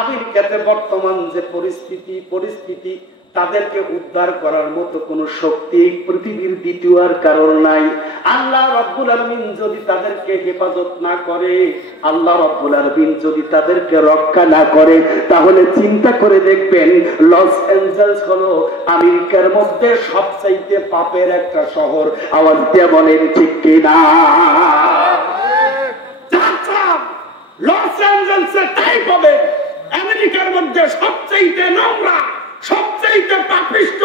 আমেরিকাতে বর্তমান যে পরিস্থিতি তাদেরকে উদ্ধার করার মতো কোন শক্তি পৃথিবীর দ্বিতীয় আর কারণ নাই। আল্লাহ রাব্বুল আলামিন যদি তাদেরকে হেফাজত না করে, আল্লাহ রাব্বুল আলামিন যদি তাদেরকে রক্ষা না করে, তাহলে চিন্তা করে দেখবেন লস অ্যাঞ্জেলস হলো আমেরিকার মধ্যে সবচাইতে পাপের একটা শহর। আওয়াজ দিয়ে বলেন ঠিক কিনা? লস অ্যাঞ্জেলসে তাই পাবে আমেরিকার মধ্যে সবচাইতে নোংরা, সবচাইতে পাপিষ্ট,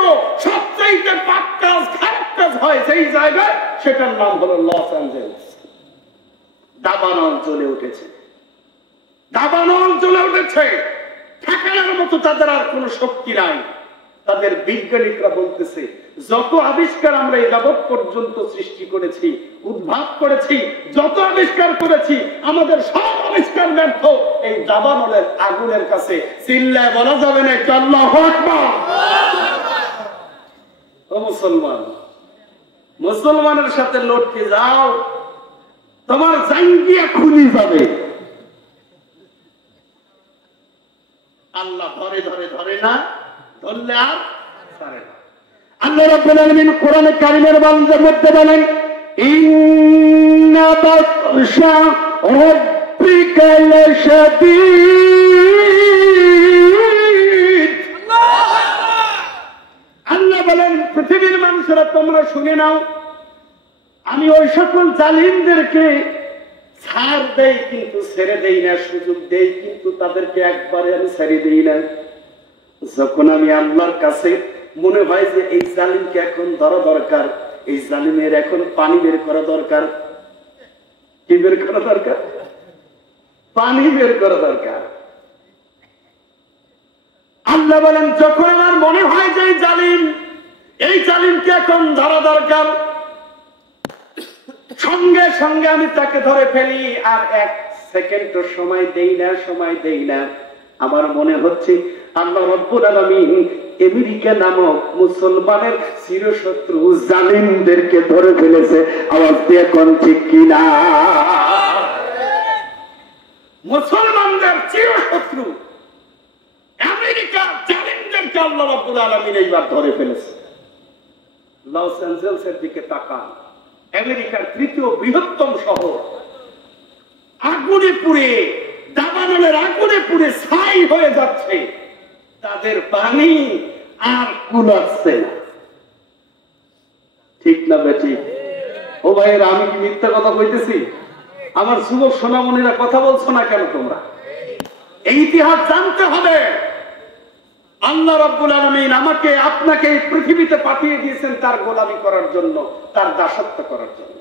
সবচাইতে পাপ কাজ, খারাপ কাজ হয় সেই জায়গায়, সেটার নাম হলো লস অ্যাঞ্জেলস। দাবানল জ্বলে উঠেছে, দাবানল জ্বলে উঠেছে, ঠেকানোর মতো তাদের আর কোন শক্তি নাই। তাদের বিজ্ঞানীরা বলতেছে যত আবিষ্কার আমরা এই যাবৎ পর্যন্ত সৃষ্টি করেছি, উদ্ভাব করেছি, যত আবিষ্কার করেছি, আমাদের সব আবিষ্কার ব্যর্থ এই দাবানলের আগুনের কাছে। চিল্লায় বলা যাবে না আল্লাহু আকবার। ও মুসলমান, মুসলমানের সাথে লড়তে যাও, তোমার জাঙ্গিয়া খুলি যাবে। আল্লাহ ধরে ধরে ধরে না, ধরলে আর ছাড়ে না। আল্লাহ রাব্বুল আলামিন কোরআনে কারীমের মধ্যে বলেন ইন্না বাতশা রাব্বিকা লাশাদীদ। আল্লাহ বলেন পৃথিবীর মানুষেরা তোমরা শুনে নাও, আমি ওই সকল জালিমদেরকে ছাড় দেই কিন্তু ছেড়ে দেই না, সুযোগ দেই কিন্তু তাদেরকে একবারে আমি ছেড়ে দেই না। যখন আমি আল্লাহর কাছে মনে হয় যে এই জালিমকে এখন ধরা দরকার, এই জালিমের এখন পানি বের করা দরকার, কি বের করা দরকার? পানি বের করা দরকার। আল্লাহ বলেন যখন আমার মনে হয় যে এই জালিমকে এখন ধরা দরকার, সঙ্গে সঙ্গে আমি তাকে ধরে ফেলি, আর এক সেকেন্ড সময় দেই না। আমার মনে হচ্ছে আল্লাহ রাব্বুল আলামিন আমেরিকা নামক মুসলমানের চিরশত্রু জালিমদেরকে ধরে ফেলেছে। আওয়াজ দিয়ে কোন ঠিক কিনা? মুসলমানদের চিরশত্রু আমেরিকা জালিমদেরকে আল্লাহ রাব্বুল আলামিন এইবার ধরে ফেলেছে। লস অ্যাঞ্জেলসের দিকে তাকান, আমেরিকার তৃতীয় বৃহত্তম শহর, আগুনে পুড়ে, দাবানলের আগুনে পুড়ে ছাই হয়ে যাচ্ছে, তাদের পানি আর কুলাচ্ছে না। ঠিক না বেঠিক? ও ভাইয়েরা, আমি কি মিথ্যা কথা কইতেছি? আমার যুবক সোনামণিরা কথা বলছো না কেন তোমরা? এই ইতিহাস জানতে হবে। আল্লাহ রাব্বুল আলামিন আমাকে আপনাকে এই পৃথিবীতে পাঠিয়ে দিয়েছেন তার গোলামি করার জন্য, তার দাসত্ব করার জন্য।